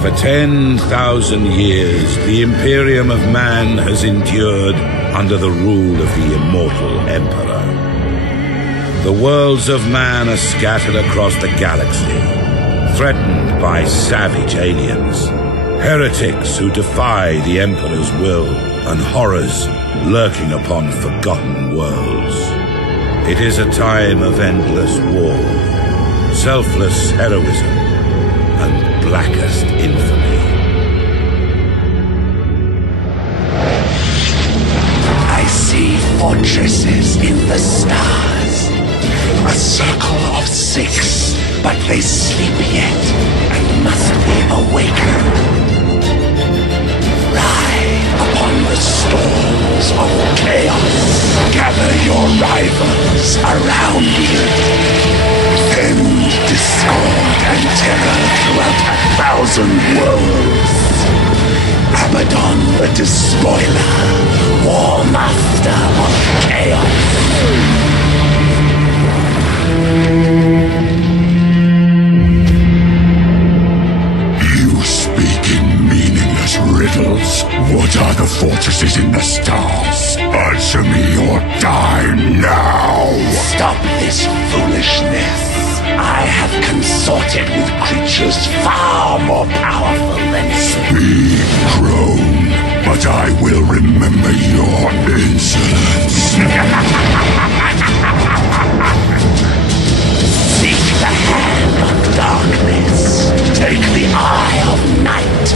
For 10,000 years, the Imperium of man has endured under the rule of the immortal Emperor. The worlds of man are scattered across the galaxy, threatened by savage aliens, heretics who defy the Emperor's will, and horrors lurking upon forgotten worlds. It is a time of endless war, selfless heroism, and blackest infamy. I see fortresses in the stars. A circle of 6, but they sleep yet and must be awakened. Ride upon the storms of chaos. Gather your rivals around you. Send discord and terror throughout 1,000 worlds. Abaddon the Despoiler, War Master of Chaos. You speak in meaningless riddles. What are the fortresses in the stars? Answer me or die now! Stop this foolishness. I have consorted with creatures far more powerful than you. Speak, crone, but I will remember your insolence. Seek the hand of darkness. Take the eye of night.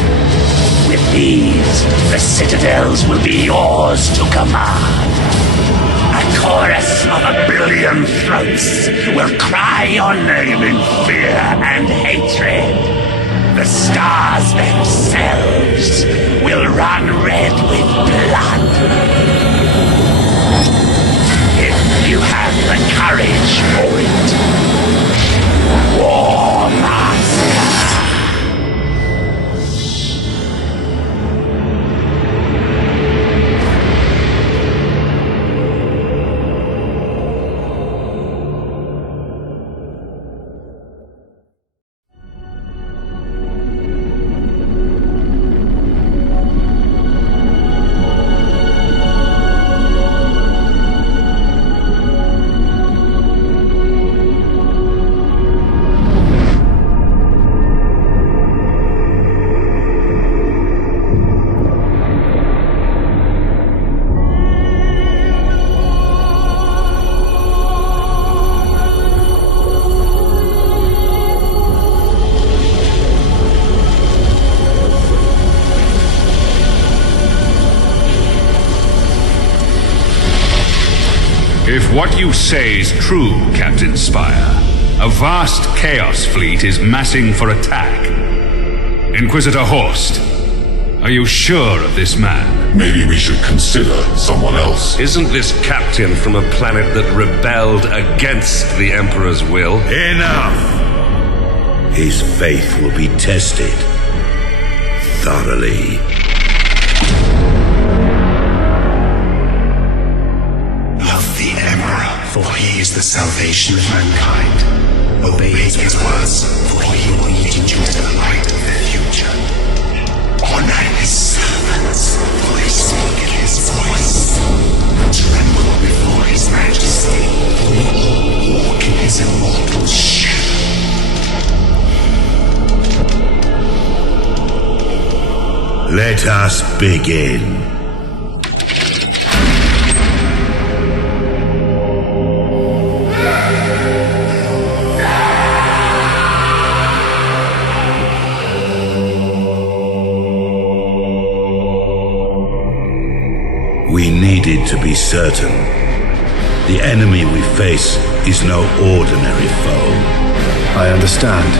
With these, the citadels will be yours to command. A chorus of 1,000,000,000 throats will cry your name in fear and hatred. The stars themselves will run red with blood. If you have the courage for it. War Master. If what you say is true, Captain Spire, a vast chaos fleet is massing for attack. Inquisitor Horst, are you sure of this man? Maybe we should consider someone else. Isn't this captain from a planet that rebelled against the Emperor's will? Enough! His faith will be tested thoroughly. For he is the salvation of mankind. Obey his words, for he will lead you to the light of the future. Honor his servants, for they speak in his voice. Tremble before his majesty, for we all walk in his immortal shadow. Let us begin. We needed to be certain. The enemy we face is no ordinary foe. I understand.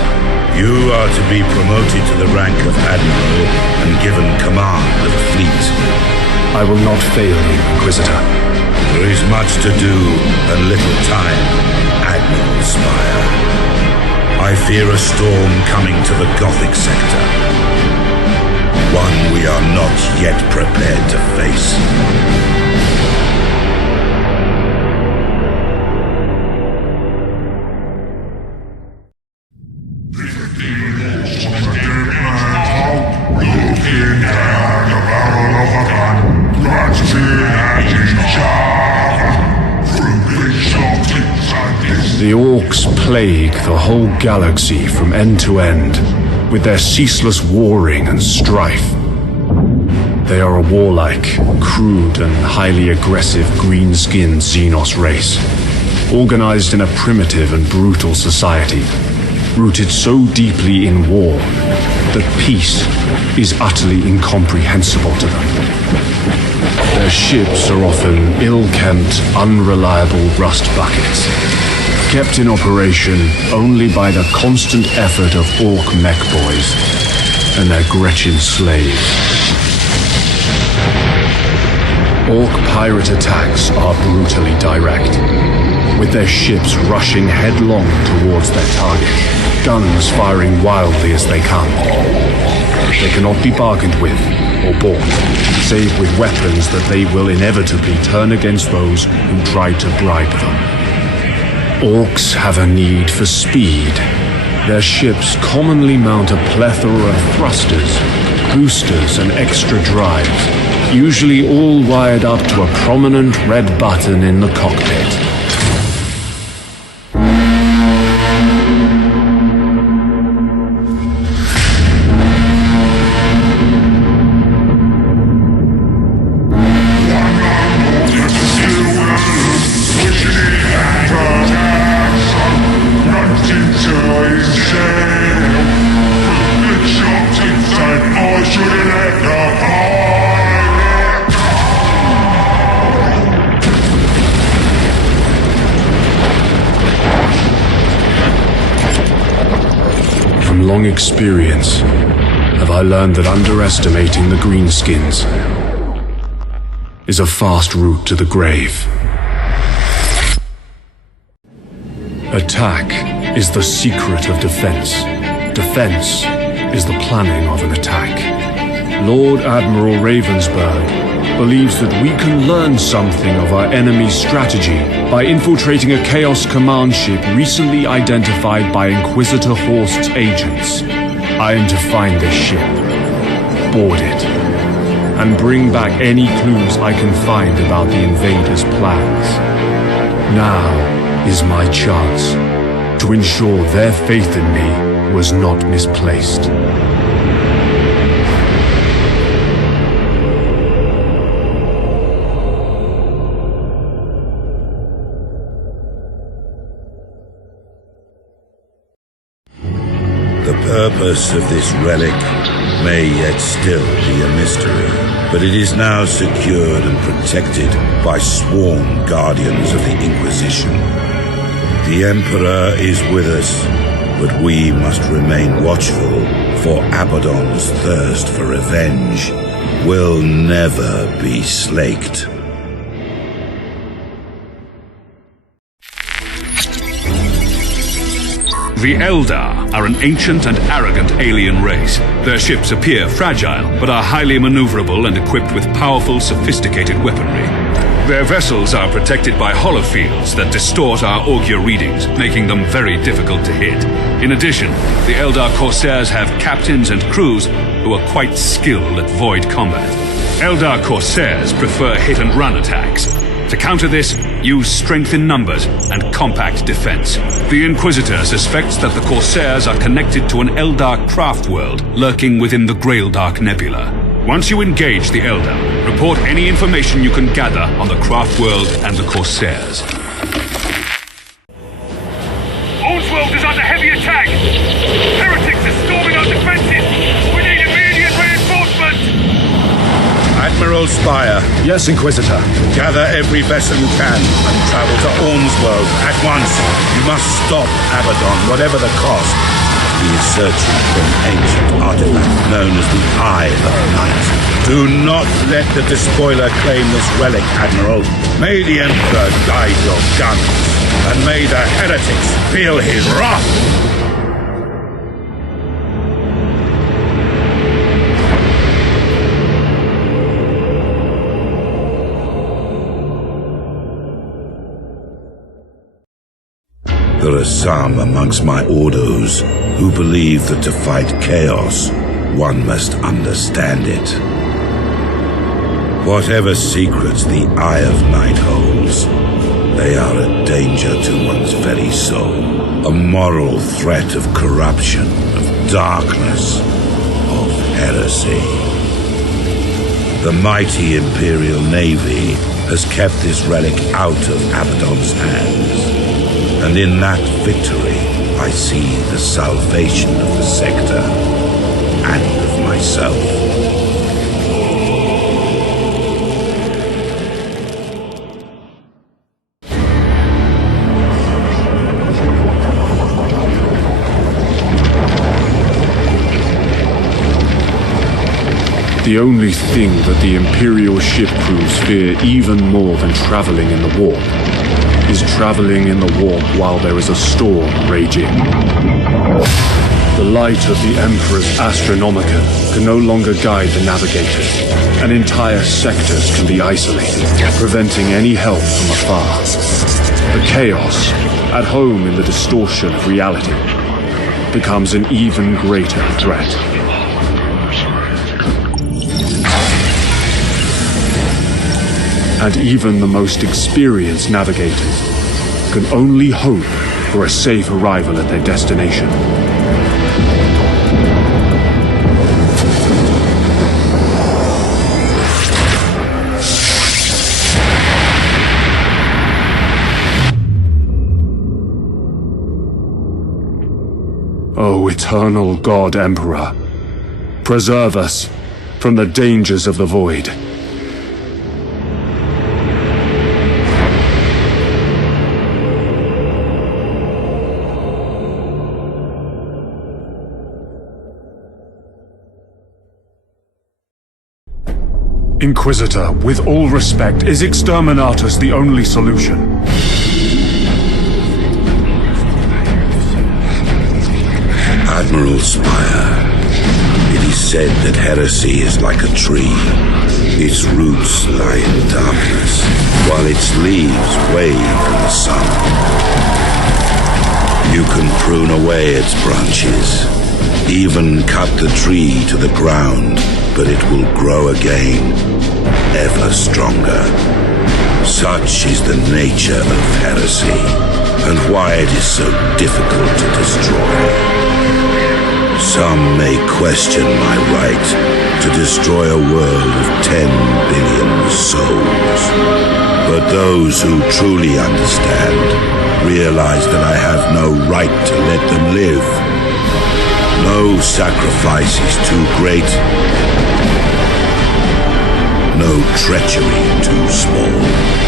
You are to be promoted to the rank of Admiral and given command of a fleet. I will not fail you, Inquisitor. There is much to do and little time, Admiral Spire. I fear a storm coming to the Gothic Sector. One we are not yet prepared to face. The orcs plague the whole galaxy from end to end, with their ceaseless warring and strife. They are a warlike, crude and highly aggressive green-skinned Xenos race, organized in a primitive and brutal society, rooted so deeply in war that peace is utterly incomprehensible to them. Their ships are often ill-kept, unreliable rust buckets, kept in operation only by the constant effort of orc mech boys and their Gretchen slaves. Orc pirate attacks are brutally direct, with their ships rushing headlong towards their target, guns firing wildly as they come. They cannot be bargained with or bought, save with weapons that they will inevitably turn against those who try to bribe them. Orcs have a need for speed. Their ships commonly mount a plethora of thrusters, boosters, and extra drives, usually all wired up to a prominent red button in the cockpit. Long experience have I learned that underestimating the greenskins is a fast route to the grave. Attack is the secret of defense. Defense is the planning of an attack. Lord Admiral Ravensburg believes that we can learn something of our enemy's strategy by infiltrating a Chaos command ship recently identified by Inquisitor Horst's agents. I am to find this ship, board it, and bring back any clues I can find about the invaders' plans. Now is my chance to ensure their faith in me was not misplaced. The purpose of this relic may yet still be a mystery, but it is now secured and protected by sworn guardians of the Inquisition. The Emperor is with us, but we must remain watchful, for Abaddon's thirst for revenge will never be slaked. The Eldar are an ancient and arrogant alien race. Their ships appear fragile, but are highly maneuverable and equipped with powerful, sophisticated weaponry. Their vessels are protected by holofields that distort our augur readings, making them very difficult to hit. In addition, the Eldar Corsairs have captains and crews who are quite skilled at void combat. Eldar Corsairs prefer hit-and-run attacks. To counter this, use strength in numbers and compact defense. The Inquisitor suspects that the Corsairs are connected to an Eldar craft world lurking within the Graildark Nebula. Once you engage the Eldar, report any information you can gather on the craft world and the Corsairs. Allsworld is under heavy attack! Heretics are storming our defenses! We need immediate reinforcements! Admiral Spire, Yes, Inquisitor. gather every vessel you can and travel to Allsworld at once. You must stop Abaddon, whatever the cost. He is searching for an ancient artifact known as the Eye of Night. Do not let the despoiler claim this relic, Admiral. May the Emperor guide your guns, and may the heretics feel his wrath! There are some amongst my Ordos who believe that to fight chaos, one must understand it. Whatever secrets the Eye of Night holds, They are a danger to one's very soul. A moral threat of corruption, of darkness, of heresy. The mighty Imperial Navy has kept this relic out of Abaddon's hands. And in that victory, I see the salvation of the sector and of myself. The only thing that the Imperial ship crews fear even more than traveling in the warp is traveling in the warp while there is a storm raging. The light of the Emperor's Astronomicon can no longer guide the navigators, and entire sectors can be isolated, preventing any help from afar. The chaos, at home in the distortion of reality, becomes an even greater threat. And even the most experienced navigators can only hope for a safe arrival at their destination. O eternal God Emperor, preserve us from the dangers of the void. Inquisitor, with all respect, is Exterminatus the only solution? Admiral Spire, it is said that heresy is like a tree. Its roots lie in darkness, while its leaves wave in the sun. You can prune away its branches, even cut the tree to the ground, but it will grow again, ever stronger. Such is the nature of heresy, and why it is so difficult to destroy. Some may question my right to destroy a world of 10 billion souls, but those who truly understand realize that I have no right to let them live. No sacrifice is too great. No treachery too small.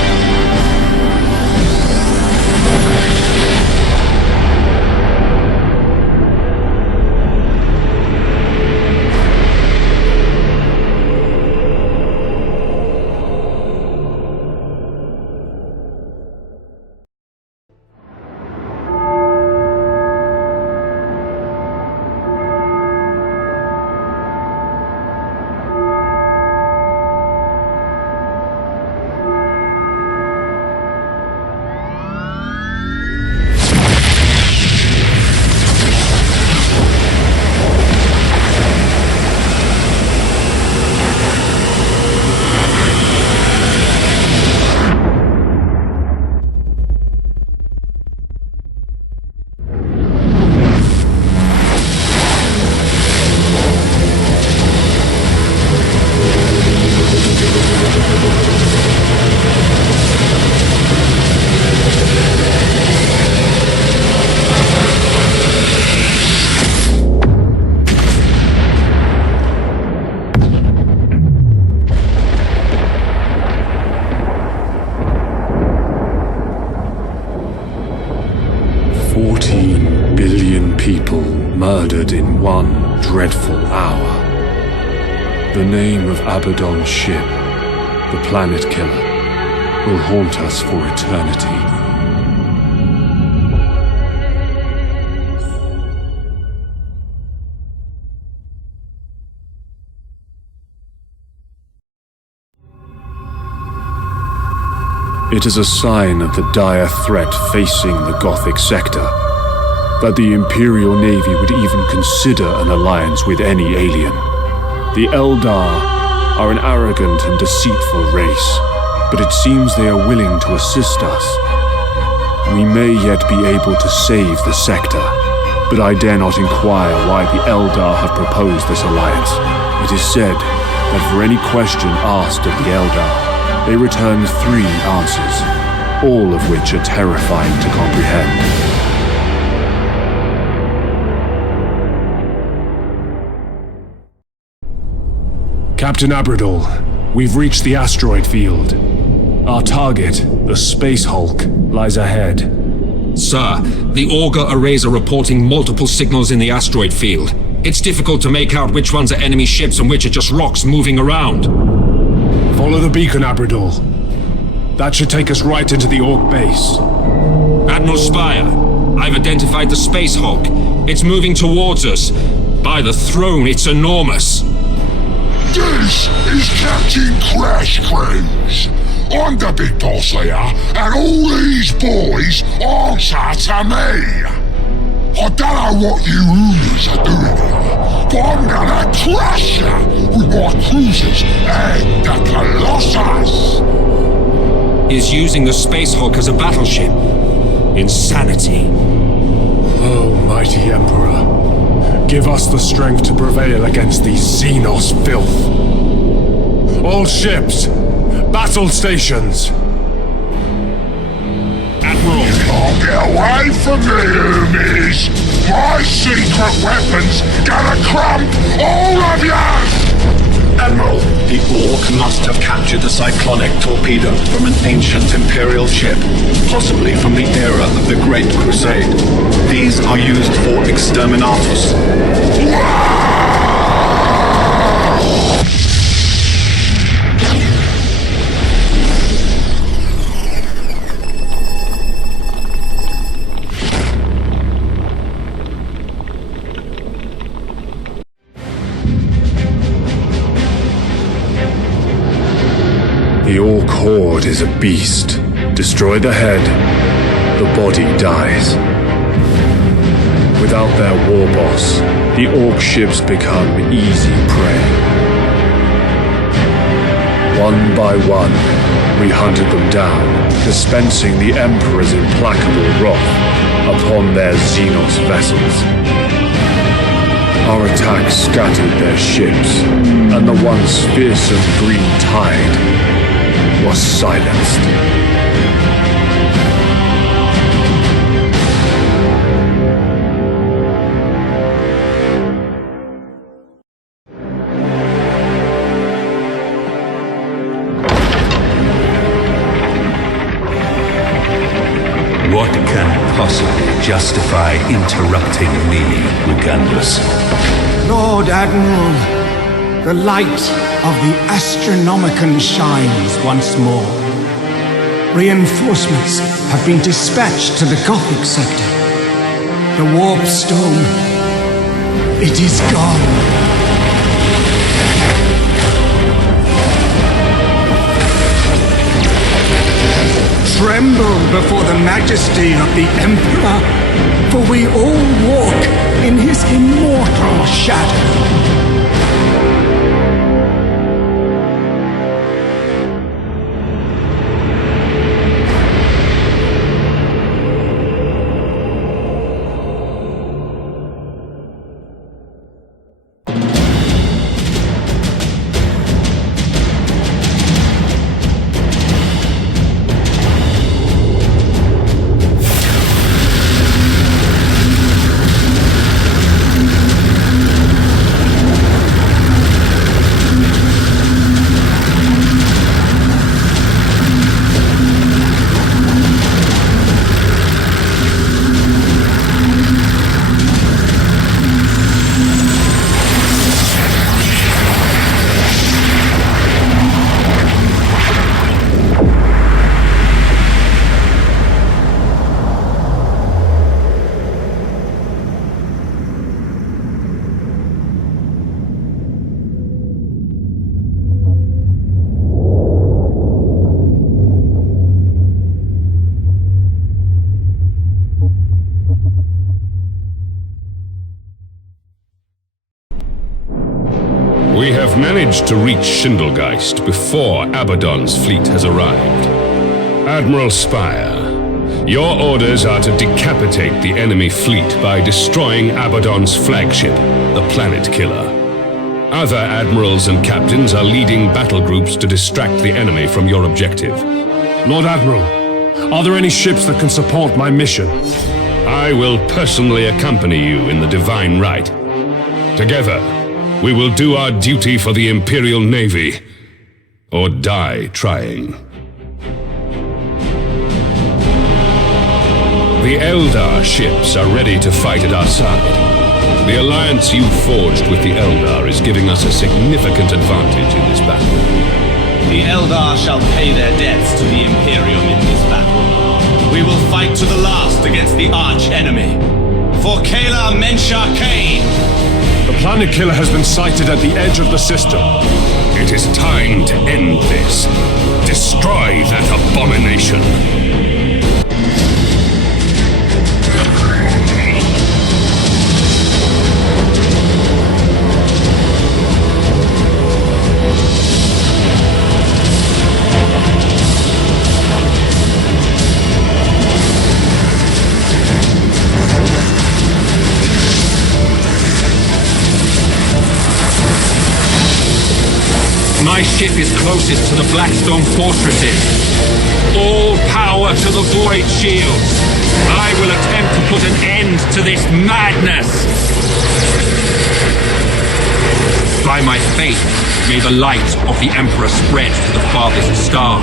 Murdered in one dreadful hour. The name of Abaddon's ship, the Planet Killer, will haunt us for eternity. It is a sign of the dire threat facing the Gothic Sector that the Imperial Navy would even consider an alliance with any alien. The Eldar are an arrogant and deceitful race, but it seems they are willing to assist us. We may yet be able to save the sector, but I dare not inquire why the Eldar have proposed this alliance. It is said that for any question asked of the Eldar, they return 3 answers, all of which are terrifying to comprehend. Captain Abradol, we've reached the asteroid field. Our target, the Space Hulk, lies ahead. Sir, the auger arrays are reporting multiple signals in the asteroid field. It's difficult to make out which ones are enemy ships and which are just rocks moving around. Follow the beacon, Abradol. That should take us right into the Orc base. Admiral Spire, I've identified the Space Hulk. It's moving towards us. By the throne, it's enormous. This is Captain Crash Cruise. I'm the big boss here, and all these boys answer to me. I don't know what you Hooners are doing here, but I'm gonna crush you with my cruisers and the Colossus. Is using the Space Hulk as a battleship. Insanity. Oh, mighty Emperor. Give us the strength to prevail against these Xenos filth. All ships, battle stations. Admiral. You can't get away from me, Hermes. My secret weapons gonna crump all of you! Admiral, the Orc must have captured a cyclonic torpedo from an ancient Imperial ship, possibly from the era of the Great Crusade. These are used for exterminatus. The Orc horde is a beast. Destroy the head, the body dies. Without their war boss, the Orc ships become easy prey. One by one, we hunted them down, dispensing the Emperor's implacable wrath upon their Xenos vessels. Our attacks scattered their ships, and the once fearsome green tide was silenced. What can possibly justify interrupting me, Lugandus? Lord Admiral, the light of the Astronomicon shines once more. Reinforcements have been dispatched to the Gothic Sector. The warp stone, it is gone. Tremble before the majesty of the Emperor, for we all walk in his immortal shadow. managed to reach Schindelgeist before Abaddon's fleet has arrived. Admiral Spire, your orders are to decapitate the enemy fleet by destroying Abaddon's flagship, the Planet Killer. Other admirals and captains are leading battle groups to distract the enemy from your objective. Lord Admiral, are there any ships that can support my mission? I will personally accompany you in the Divine Right. Together, we will do our duty for the Imperial Navy, or die trying. The Eldar ships are ready to fight at our side. The alliance you forged with the Eldar is giving us a significant advantage in this battle. The Eldar shall pay their debts to the Imperium in this battle. We will fight to the last against the arch-enemy. For Kayla Mensha Kane! The Planet Killer has been sighted at the edge of the system. It is time to end this. Destroy that abomination. My ship is closest to the Blackstone Fortresses. All power to the Void Shields. I will attempt to put an end to this madness. By my faith, may the light of the Emperor spread to the farthest star.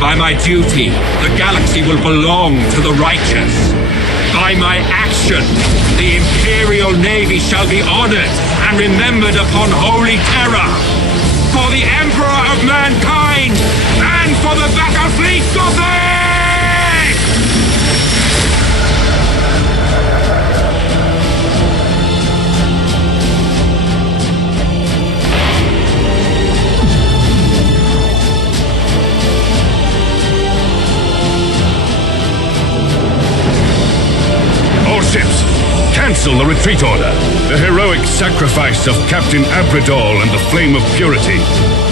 By my duty, the galaxy will belong to the righteous. By my action, the Imperial Navy shall be honored and remembered upon holy terror. For the Emperor of mankind, and for the Battlefleet Gothic! All ships, cancel the retreat order. The heroic sacrifice of Captain Abradol and the Flame of Purity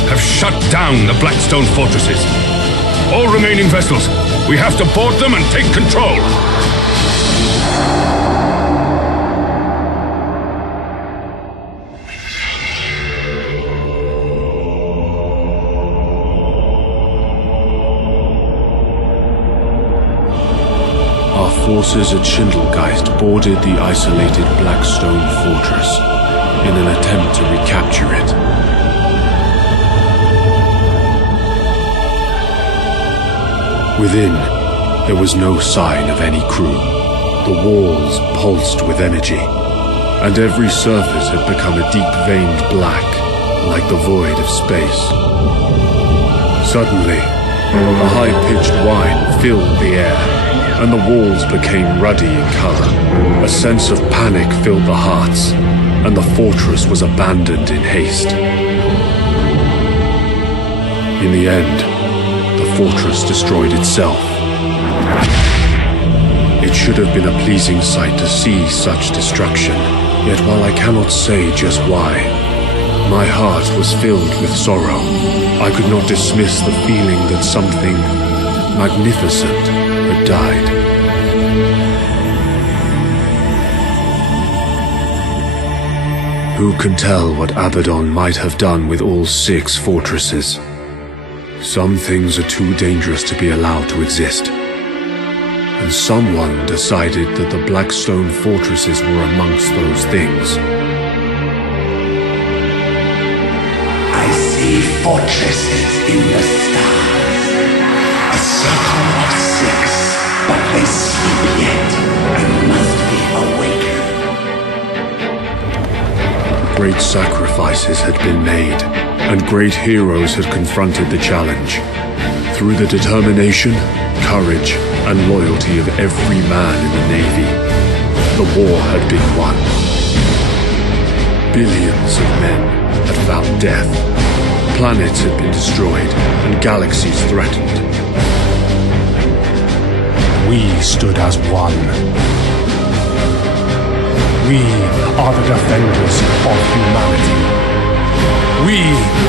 have shut down the Blackstone Fortresses. All remaining vessels, we have to board them and take control. Our forces at Schindelgeist boarded the isolated Blackstone Fortress in an attempt to recapture it. Within, there was no sign of any crew. The walls pulsed with energy, and every surface had become a deep-veined black, like the void of space. Suddenly, a high-pitched whine filled the air, and the walls became ruddy in color. A sense of panic filled the hearts, and the fortress was abandoned in haste. In the end, the fortress destroyed itself. It should have been a pleasing sight to see such destruction, yet while I cannot say just why, my heart was filled with sorrow. I could not dismiss the feeling that something magnificent had died. Who can tell what Abaddon might have done with all 6 fortresses? Some things are too dangerous to be allowed to exist. And someone decided that the Blackstone Fortresses were amongst those things. I see fortresses in the stars. A circle of 6, but they sleep yet and must be awakened. Great sacrifices had been made, and great heroes had confronted the challenge. Through the determination, courage, and loyalty of every man in the Navy, the war had been won. Billions of men had found death. Planets had been destroyed, and galaxies threatened. We stood as one. We are the defenders of humanity. We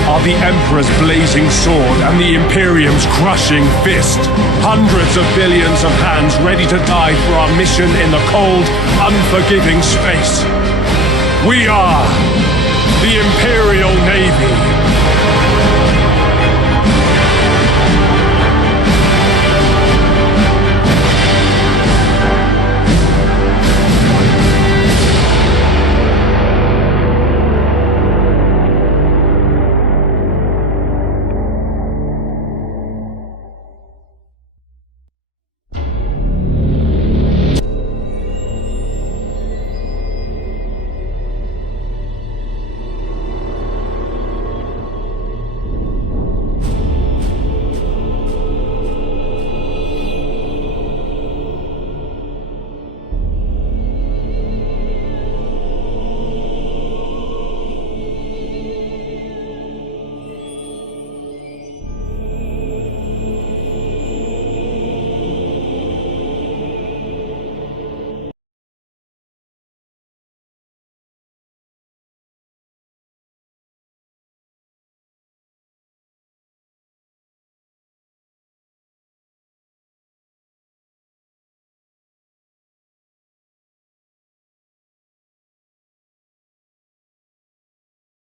are the Emperor's blazing sword and the Imperium's crushing fist. Hundreds of billions of hands ready to die for our mission in the cold, unforgiving space. We are the Imperial Navy.